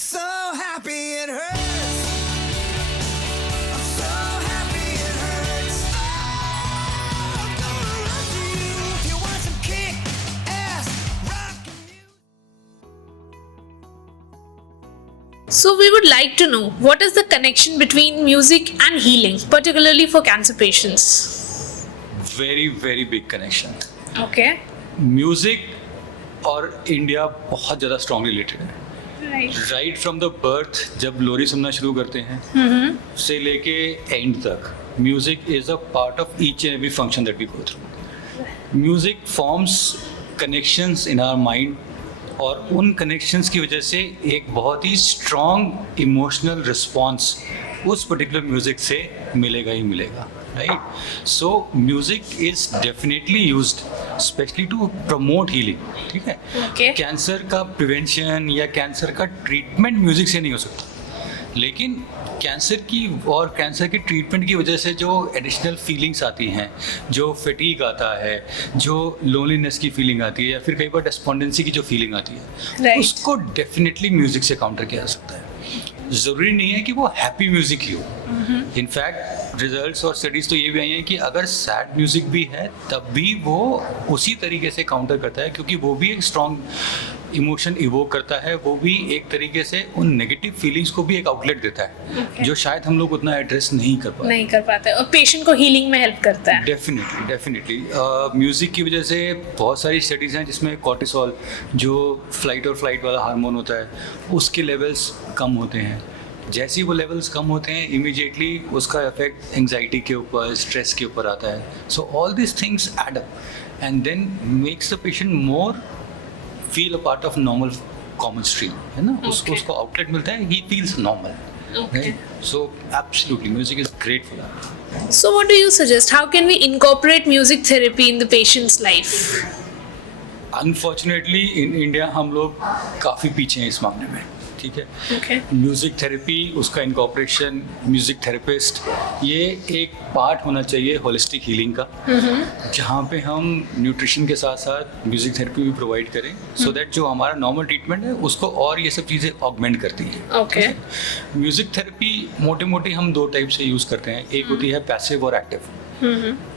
So happy it hurts. I'm so happy it hurts. Oh, I'm gonna run to you if you want some kick-ass rock music. So, we would like to know what is the connection between music and healing, particularly for cancer patients? Very very big connection. Okay. Music और India बहुत ज़्यादा strong related है। Right. Right from the birth जब लोरी सुनना शुरू करते हैं से लेके एंड तक music is a part of each and every function that we go through. Music forms connections in our mind और उन कनेक्शंस की वजह से एक बहुत ही स्ट्रॉन्ग इमोशनल रिस्पॉन्स उस पर्टिकुलर म्यूजिक से मिलेगा ही मिलेगा, right. So music is definitely used specially to promote healing, ठीक है। Okay. कैंसर का प्रिवेंशन या कैंसर का ट्रीटमेंट म्यूजिक से नहीं हो सकता, लेकिन कैंसर की और कैंसर के ट्रीटमेंट की वजह से जो एडिशनल फीलिंग्स आती हैं, जो फटीग आता है, जो लोनलीनेस की फीलिंग आती है या फिर कई बार डेस्पोंडेंसी की जो फीलिंग आती है, Right. उसको डेफिनेटली म्यूजिक से काउंटर किया जा सकता है। ज़रूरी नहीं है कि वो हैप्पी म्यूजिक ही हो। इनफैक्ट रिजल्ट्स और स्टडीज़ तो ये भी आई हैं कि अगर सैड म्यूजिक भी है तब भी वो उसी तरीके से काउंटर करता है, क्योंकि वो भी एक स्ट्रॉन्ग इमोशन इवोक करता है, वो भी एक तरीके से उन नेगेटिव फीलिंग्स को भी एक आउटलेट देता है, Okay. जो शायद हम लोग उतना एड्रेस नहीं कर पाते। नहीं कर पाते और पेशेंट को हीलिंग में हेल्प करता है। डेफिनेटली म्यूज़िक की वजह से बहुत सारी स्टडीज़ हैं जिसमें कॉर्टिसोल, जो फ्लाइट और फ्लाइट वाला हार्मोन होता है, उसके लेवल्स कम होते हैं। जैसे ही वो लेवल्स कम होते हैं इमीडिएटली उसका इफेक्ट एंजाइटी के ऊपर, स्ट्रेस के ऊपर आता है। So all this things add up and then makes the patient more feel a part of normal common stream, है ना। उसको Okay. आउटलेट मिलता है, he feels normal, Okay. Right. So absolutely music is great for that. So, what do you suggest? How can we incorporate music therapy in the patient's life? Unfortunately in India हम लोग काफ़ी पीछे हैं इस मामले में, ठीक है। Okay. म्यूज़िक थेरेपी, उसका इनकॉर्पोरेशन, म्यूज़िक थेरेपिस्ट, ये एक पार्ट होना चाहिए होलिस्टिक हीलिंग का, जहाँ पे हम न्यूट्रिशन के साथ साथ म्यूज़िक थेरेपी भी प्रोवाइड करें, सो दैट जो हमारा नॉर्मल ट्रीटमेंट है उसको और ये सब चीज़ें ऑगमेंट करती हैं। Okay. म्यूज़िक थेरेपी मोटे मोटे हम दो टाइप से यूज़ करते हैं। एक होती है पैसिव और एक्टिव।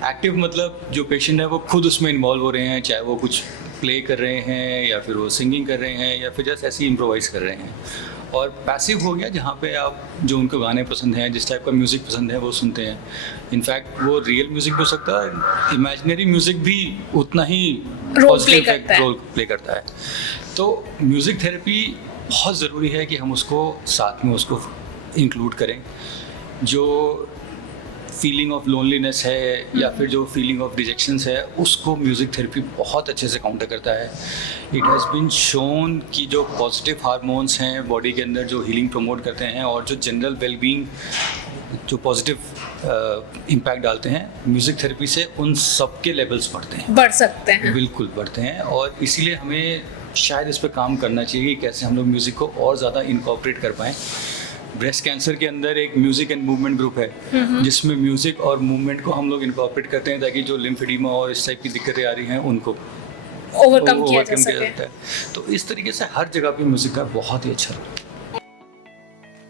एक्टिव मतलब जो पेशेंट है वो खुद उसमें इन्वॉल्व हो रहे हैं, चाहे वो कुछ प्ले कर रहे हैं या फिर वो सिंगिंग कर रहे हैं या फिर जस्ट ऐसे ही इम्प्रोवाइज कर रहे हैं। और पैसिव हो गया जहाँ पे आप जो उनको गाने पसंद हैं, जिस टाइप का म्यूज़िक पसंद है वो सुनते हैं। इनफैक्ट वो रियल म्यूज़िक भी हो सकता है, इमेजिनरी म्यूज़िक भी उतना ही पॉजिटिव रोल प्ले करता है। तो म्यूज़िक थेरेपी बहुत ज़रूरी है कि हम उसको साथ में उसको इंक्लूड करें। जो फीलिंग ऑफ लोनलीनेस है या फिर जो फीलिंग ऑफ रिजेक्शंस है, उसको म्यूज़िक थेरेपी बहुत अच्छे से काउंटर करता है। इट हैज़ बीन शोन कि जो पॉजिटिव हार्मोन्स हैं बॉडी के अंदर जो हीलिंग प्रमोट करते हैं और जो जनरल वेलबींग जो पॉजिटिव इम्पैक्ट डालते हैं, म्यूज़िक थेरेपी से उन सब के लेवल्स बढ़ सकते हैं। बिल्कुल बढ़ते हैं। और इसीलिए हमें शायद इस पर काम करना चाहिए कि कैसे हम लोग म्यूज़िक को और ज़्यादा इनकॉर्पोरेट कर पाएँ। ब्रेस्ट कैंसर के अंदर एक म्यूज़िक एंड मूवमेंट ग्रुप है जिसमें म्यूज़िक और मूवमेंट को हम लोग इनकॉर्पोरेट करते हैं ताकि जो लिम्फेडिमा और इस टाइप की दिक्कतें आ रही हैं उनको ओवरकम किया जा overcome सके। जाता है। तो इस तरीके से हर जगह पे म्यूज़िक का बहुत ही अच्छा रोल है।